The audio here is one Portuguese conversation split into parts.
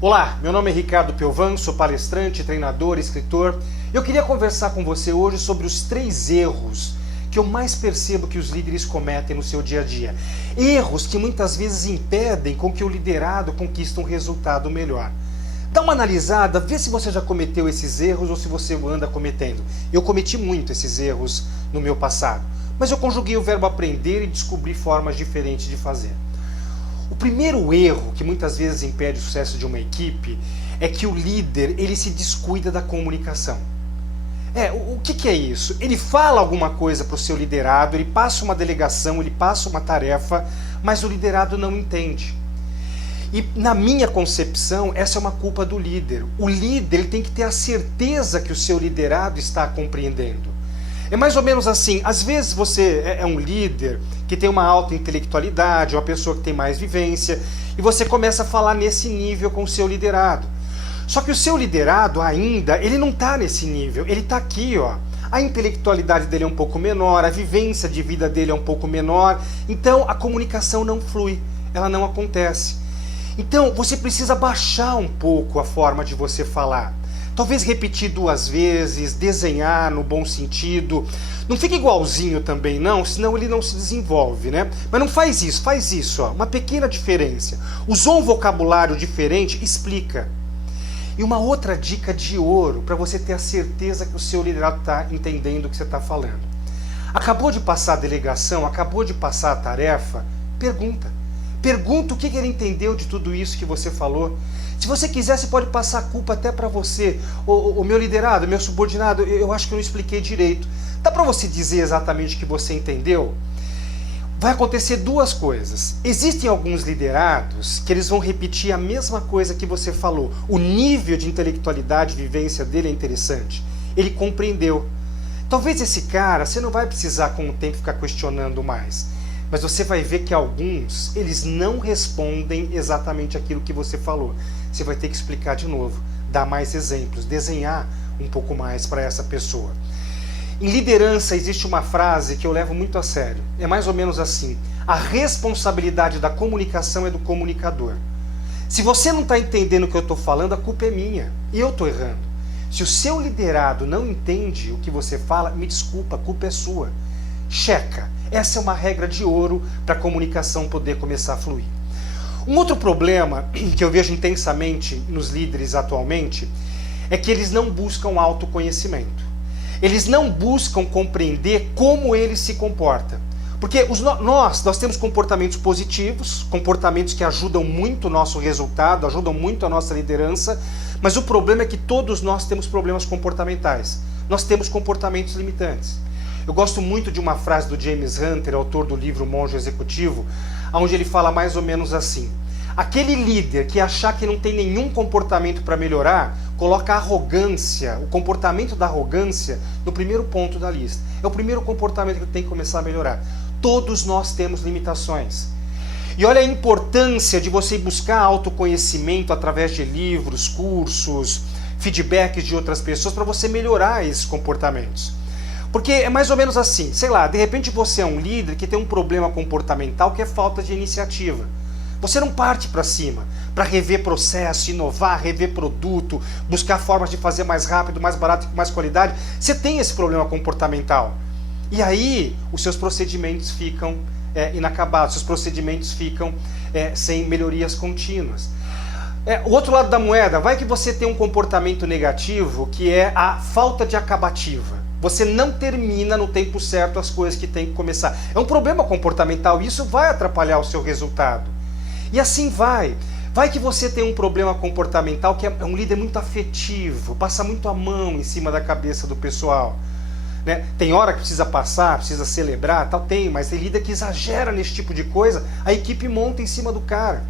Olá, meu nome é Ricardo Pelvan, sou palestrante, treinador, escritor. Eu queria conversar com você hoje sobre os 3 erros que eu mais percebo que os líderes cometem no seu dia a dia. Erros que muitas vezes impedem com que o liderado conquiste um resultado melhor. Dá uma analisada, vê se você já cometeu esses erros ou se você anda cometendo. Eu cometi muito esses erros no meu passado, mas eu conjuguei o verbo aprender e descobri formas diferentes de fazer. O primeiro erro que muitas vezes impede o sucesso de uma equipe é que o líder ele se descuida da comunicação. O que é isso? Ele fala alguma coisa para o seu liderado, ele passa uma delegação, ele passa uma tarefa, mas o liderado não entende. E na minha concepção, essa é uma culpa do líder. O líder ele tem que ter a certeza que o seu liderado está compreendendo. É mais ou menos assim, às vezes você é um líder que tem uma alta intelectualidade, uma pessoa que tem mais vivência, e você começa a falar nesse nível com o seu liderado. Só que o seu liderado ainda, ele não está nesse nível, ele está aqui, ó. A intelectualidade dele é um pouco menor, a vivência de vida dele é um pouco menor, então a comunicação não flui, ela não acontece. Então você precisa baixar um pouco a forma de você falar. Talvez repetir 2 vezes, desenhar no bom sentido. Não fica igualzinho também não, senão ele não se desenvolve, né? Mas não faz isso, ó, uma pequena diferença. Usou um vocabulário diferente, explica. E uma outra dica de ouro para você ter a certeza que o seu liderado está entendendo o que você está falando. Acabou de passar a delegação, acabou de passar a tarefa, pergunta. Pergunta o que ele entendeu de tudo isso que você falou. Se você quiser, você pode passar a culpa até para você. O meu liderado, meu subordinado, eu acho que eu não expliquei direito. Dá para você dizer exatamente o que você entendeu? Vai acontecer 2 coisas. Existem alguns liderados que eles vão repetir a mesma coisa que você falou. O nível de intelectualidade e vivência dele é interessante. Ele compreendeu. Talvez esse cara, você não vai precisar com o tempo ficar questionando mais. Mas você vai ver que alguns, eles não respondem exatamente aquilo que você falou. Você vai ter que explicar de novo, dar mais exemplos, desenhar um pouco mais para essa pessoa. Em liderança existe uma frase que eu levo muito a sério. É mais ou menos assim: a responsabilidade da comunicação é do comunicador. Se você não está entendendo o que eu estou falando, a culpa é minha. Eu estou errando. Se o seu liderado não entende o que você fala, me desculpa, a culpa é sua. Checa. Essa é uma regra de ouro para a comunicação poder começar a fluir. Um outro problema que eu vejo intensamente nos líderes atualmente é que eles não buscam autoconhecimento. Eles não buscam compreender como ele se comporta. Porque nós temos comportamentos positivos, comportamentos que ajudam muito o nosso resultado, ajudam muito a nossa liderança, mas o problema é que todos nós temos problemas comportamentais. Nós temos comportamentos limitantes. Eu gosto muito de uma frase do James Hunter, autor do livro Monge Executivo, onde ele fala mais ou menos assim: aquele líder que achar que não tem nenhum comportamento para melhorar, coloca a arrogância, o comportamento da arrogância, no primeiro ponto da lista. É o primeiro comportamento que tem que começar a melhorar. Todos nós temos limitações. E olha a importância de você buscar autoconhecimento através de livros, cursos, feedbacks de outras pessoas para você melhorar esses comportamentos. Porque é mais ou menos assim, sei lá, de repente você é um líder que tem um problema comportamental que é falta de iniciativa. Você não parte para cima, para rever processo, inovar, rever produto, buscar formas de fazer mais rápido, mais barato e com mais qualidade. Você tem esse problema comportamental. E aí os seus procedimentos ficam inacabados, seus procedimentos ficam sem melhorias contínuas. O outro lado da moeda, vai que você tem um comportamento negativo que é a falta de acabativa. Você não termina no tempo certo as coisas que tem que começar. É um problema comportamental e isso vai atrapalhar o seu resultado. E assim vai. Vai que você tem um problema comportamental que é um líder muito afetivo, passa muito a mão em cima da cabeça do pessoal. Né? Tem hora que precisa passar, precisa celebrar, tal, mas tem líder que exagera nesse tipo de coisa, a equipe monta em cima do cara.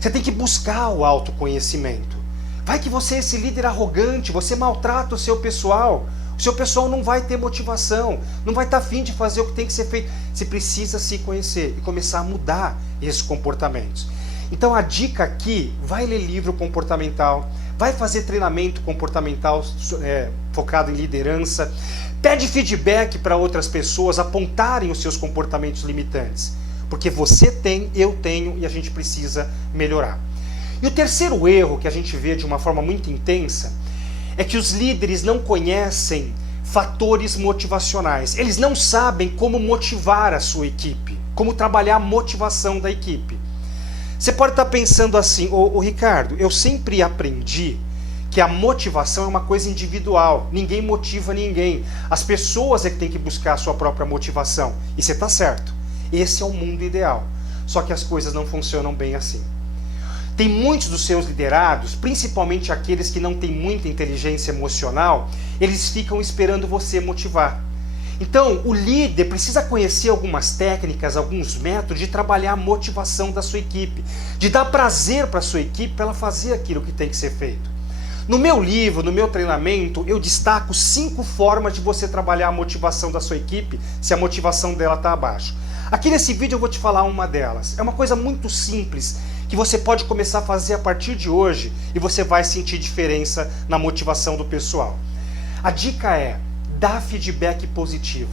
Você tem que buscar o autoconhecimento. Vai que você é esse líder arrogante, você maltrata o seu pessoal. O seu pessoal não vai ter motivação, não vai estar afim de fazer o que tem que ser feito. Você precisa se conhecer e começar a mudar esses comportamentos. Então a dica aqui, vai ler livro comportamental, vai fazer treinamento comportamental focado em liderança, pede feedback para outras pessoas apontarem os seus comportamentos limitantes. Porque você tem, eu tenho e a gente precisa melhorar. E o terceiro erro que a gente vê de uma forma muito intensa é que os líderes não conhecem fatores motivacionais. Eles não sabem como motivar a sua equipe, como trabalhar a motivação da equipe. Você pode estar pensando assim, ô Ricardo, eu sempre aprendi que a motivação é uma coisa individual, ninguém motiva ninguém. As pessoas é que têm que buscar a sua própria motivação. E você está certo, esse é o mundo ideal. Só que as coisas não funcionam bem assim. Tem muitos dos seus liderados, principalmente aqueles que não têm muita inteligência emocional, eles ficam esperando você motivar. Então, o líder precisa conhecer algumas técnicas, alguns métodos de trabalhar a motivação da sua equipe, de dar prazer para a sua equipe para ela fazer aquilo que tem que ser feito. No meu livro, no meu treinamento, eu destaco 5 formas de você trabalhar a motivação da sua equipe se a motivação dela está abaixo. Aqui nesse vídeo eu vou te falar uma delas. É uma coisa muito simples que você pode começar a fazer a partir de hoje e você vai sentir diferença na motivação do pessoal. A dica é: dá feedback positivo.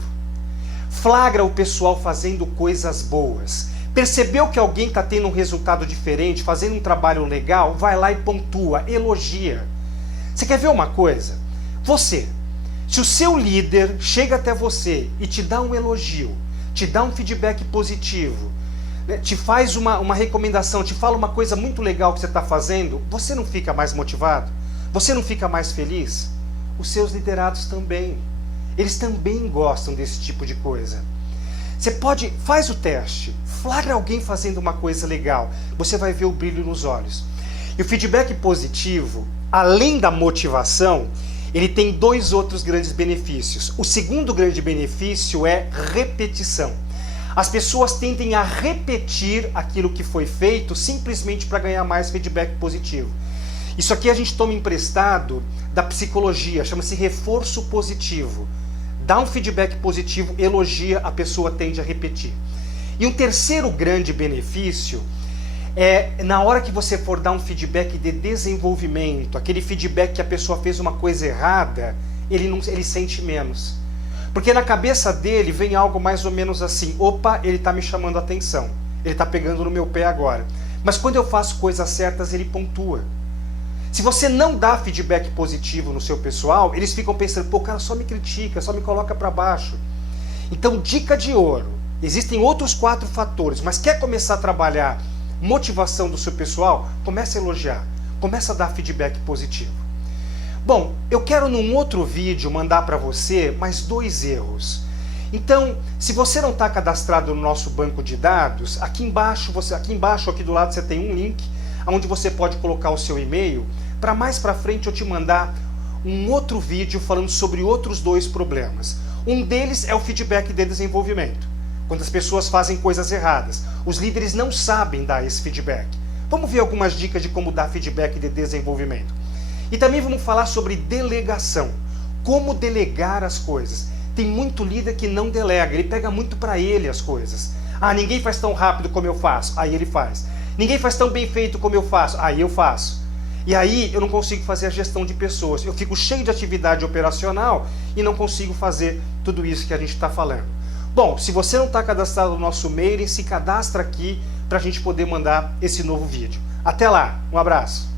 Flagra o pessoal fazendo coisas boas. Percebeu que alguém está tendo um resultado diferente, fazendo um trabalho legal? Vai lá e pontua, elogia. Você quer ver uma coisa? Se o seu líder chega até você e te dá um elogio, te dá um feedback positivo, né, te faz uma recomendação, te fala uma coisa muito legal que você está fazendo, você não fica mais motivado? Você não fica mais feliz? Os seus liderados também. Eles também gostam desse tipo de coisa. Faz o teste, flagra alguém fazendo uma coisa legal, você vai ver o brilho nos olhos. E o feedback positivo, além da motivação, ele tem 2 outros grandes benefícios. O segundo grande benefício é repetição. As pessoas tendem a repetir aquilo que foi feito simplesmente para ganhar mais feedback positivo. Isso aqui a gente toma emprestado da psicologia, chama-se reforço positivo. Dá um feedback positivo, elogia, a pessoa tende a repetir. E um terceiro grande benefício é na hora que você for dar um feedback de desenvolvimento, aquele feedback que a pessoa fez uma coisa errada, ele sente menos. Porque na cabeça dele vem algo mais ou menos assim: opa, ele está me chamando a atenção, ele está pegando no meu pé agora. Mas quando eu faço coisas certas, ele pontua. Se você não dá feedback positivo no seu pessoal, eles ficam pensando: pô, o cara só me critica, só me coloca para baixo. Então, dica de ouro: existem outros 4 fatores, mas quer começar a trabalhar motivação do seu pessoal? Comece a elogiar, comece a dar feedback positivo. Bom, eu quero num outro vídeo mandar para você mais 2 erros. Então, se você não está cadastrado no nosso banco de dados, aqui embaixo, aqui do lado, você tem um link onde você pode colocar o seu e-mail para mais para frente eu te mandar um outro vídeo falando sobre outros 2 problemas. Um deles é o feedback de desenvolvimento. Quando as pessoas fazem coisas erradas, os líderes não sabem dar esse feedback. Vamos ver algumas dicas de como dar feedback de desenvolvimento. E também vamos falar sobre delegação. Como delegar as coisas. Tem muito líder que não delega, ele pega muito para ele as coisas. Ah, ninguém faz tão rápido como eu faço, aí ele faz. Ninguém faz tão bem feito como eu faço, aí eu faço. E aí eu não consigo fazer a gestão de pessoas. Eu fico cheio de atividade operacional e não consigo fazer tudo isso que a gente está falando. Bom, se você não está cadastrado no nosso mailing, se cadastra aqui para a gente poder mandar esse novo vídeo. Até lá, um abraço.